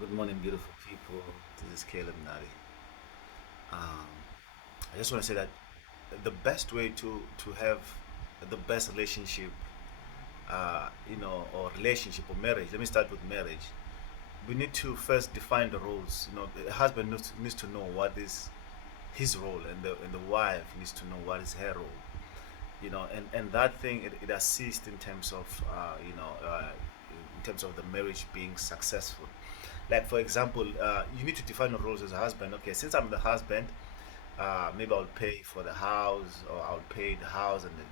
Good morning, beautiful people. This is Caleb Nari. Um, I just want to say that the best way to have the best relationship, or relationship or marriage. Let me start with marriage. We need to first define the roles. The husband needs to know what is his role, and the wife needs to know what is her role. And that thing it assists in terms of in terms of the marriage being successful. Like for example, you need to define the roles as a husband. Okay, since I'm the husband, maybe I'll pay for the house, or I'll pay the house and the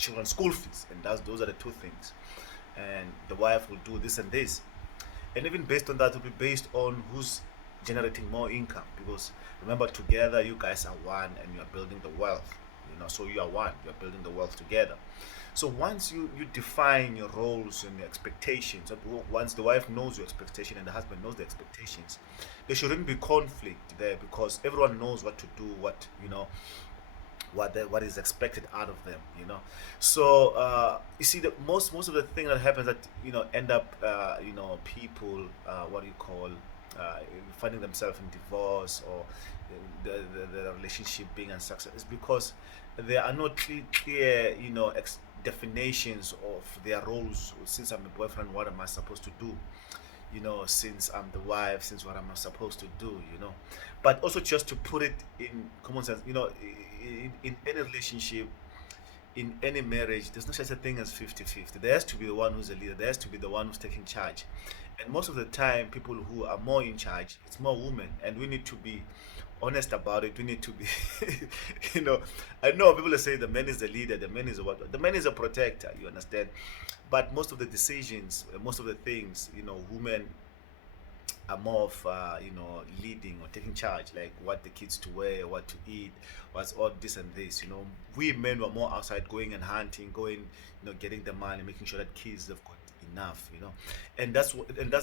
children's school fees, and those are the two things. And the wife will do this and this, and even based on that, it will be based on who's generating more income. Because remember, together you guys are one, and you are building the wealth. So you are one. You are building the wealth together. So once you define your roles and your expectations, once the wife knows your expectation and the husband knows the expectations, there shouldn't be conflict there, because everyone knows what to do, what is expected out of them. So you see, the most of the thing that happens, that end up people, what do you call, finding themselves in divorce, or the relationship being unsuccessful, is because there are not clear definitions of their roles. Since I'm the boyfriend, what am I supposed to do? Since I'm the wife, since what am I supposed to do? But also, just to put it in common sense, in any relationship, in any marriage, there's no such a thing as 50-50. There has to be the one who's a leader, there has to be the one who's taking charge. And most of the time, people who are more in charge, it's more women. And we need to be honest about it. We need to be, you know, I know people say the man is the leader, the man is a what? The man is a protector, you understand? But most of the decisions, most of the things, women are more of leading or taking charge, like what the kids to wear, what to eat, what's all this and this. We men were more outside, going and hunting, going, getting the money, making sure that kids have got enough. And that's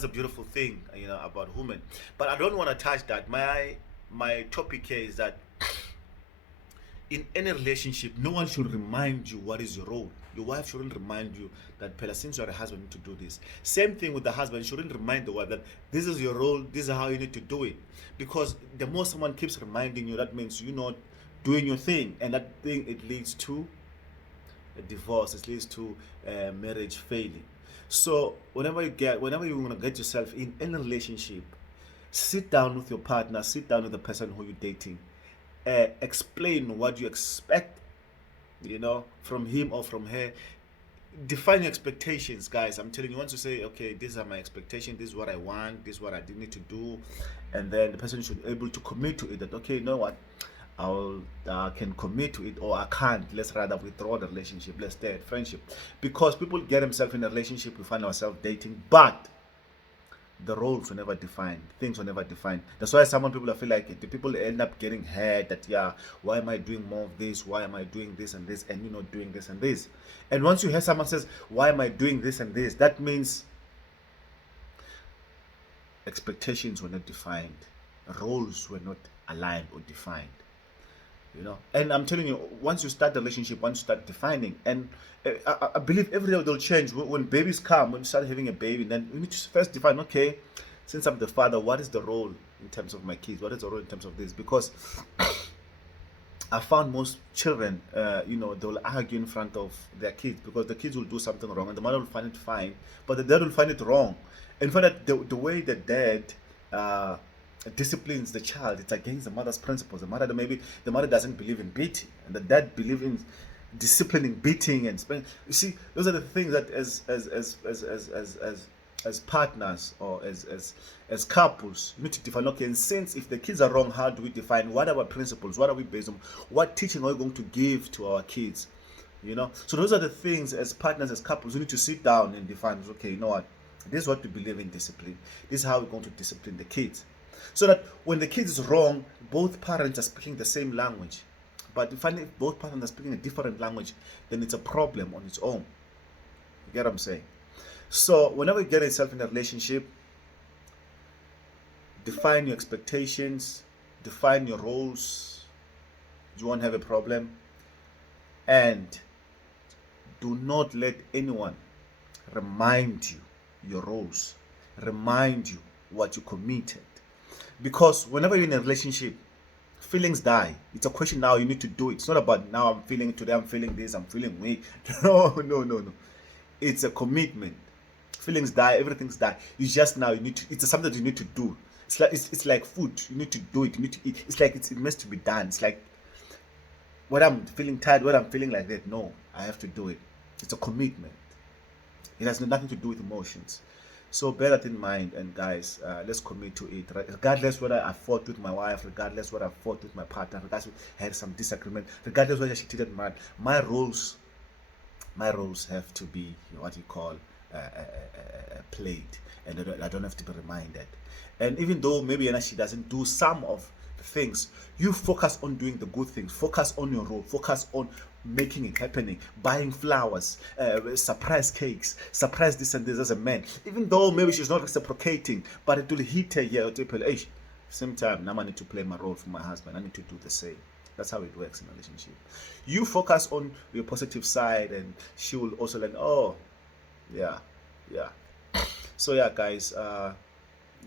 a beautiful thing, about women. But I don't want to touch that. My topic here is that in any relationship, no one should remind you what is your role. Your wife shouldn't remind you that, Pella, since you're a husband, you need to do this. Same thing with the husband. You shouldn't remind the wife that this is your role, this is how you need to do it. Because the more someone keeps reminding you, that means you're not doing your thing. And that thing, it leads to a divorce, it leads to marriage failing. So whenever you want to get yourself in any relationship, sit down with your partner, sit down with the person who you're dating, explain what you expect, from him or from her. Define your expectations, guys. I'm telling you, once you say, okay, these are my expectations, this is what I want, this is what I need to do, and then the person should be able to commit to it. That, okay, you know what, I'll can commit to it, or I can't. Let's rather withdraw the relationship. Let's stay at friendship, because people get themselves in a relationship. We find ourselves dating, but the roles were never defined, things were never defined. That's why some people, I feel like the people end up getting hurt, that, yeah, why am I doing more of this, why am I doing this and this, and you're not doing this and this. And once you hear someone says, why am I doing this and this, that means expectations were not defined, roles were not aligned or defined. And I'm telling you, once you start the relationship, once you start defining, and I believe every day they'll change. When babies come, when you start having a baby, then you need to first define, okay, since I'm the father, what is the role in terms of my kids, what is the role in terms of this? Because I found most children, they'll argue in front of their kids, because the kids will do something wrong and the mother will find it fine, but the dad will find it wrong. In fact, the way the dad uh, disciplines the child, it's against the mother's principles. Maybe the mother doesn't believe in beating, and the dad believes in disciplining, beating, and you see, those are the things that as partners, or as couples, you need to define. Okay, and since if the kids are wrong, how do we define, what are our principles, what are we based on, what teaching are we going to give to our kids? So those are the things, as partners, as couples, we need to sit down and define. Okay, you know what, this is what we believe in discipline, this is how we're going to discipline the kids, so that when the kid is wrong, both parents are speaking the same language. But if both parents are speaking a different language, then it's a problem on its own. You get what I'm saying? So whenever you get yourself in a relationship, define your expectations, define your roles. You won't have a problem. And do not let anyone remind you your roles, remind you what you committed. Because whenever you're in a relationship, feelings die. It's a question now you need to do it. It's not about now I'm feeling today, I'm feeling this, I'm feeling weak. No, no, no, no. It's a commitment. Feelings die, everything's die. You just now you need to. It's something that you need to do. It's like food. You need to do it. You need to eat. It's like it meant to be done. It's like when I'm feeling tired, when I'm feeling like that. No, I have to do it. It's a commitment. It has nothing to do with emotions. So bear that in mind, and guys, let's commit to it. Right? Regardless whether I fought with my wife, regardless whether I fought with my partner, regardless whether I had some disagreement, regardless whether she cheated man, my roles have to be what you call played, and I don't have to be reminded. And even though maybe she doesn't do some of the things, you focus on doing the good things. Focus on your role. Focus on making it happening. Buying flowers, surprise cakes, surprise this and this as a man. Even though maybe she's not reciprocating, but it will hit her here. Hey, same time, now I need to play my role for my husband. I need to do the same. That's how it works in a relationship. You focus on your positive side, and she will also like, oh, yeah, yeah. So yeah, guys.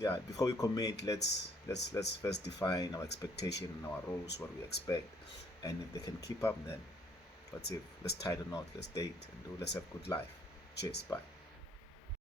Yeah. Before we commit, let's first define our expectation and our roles, what we expect, and if they can keep up, then let's tie the knot. Let's date and let's have good life. Cheers. Bye.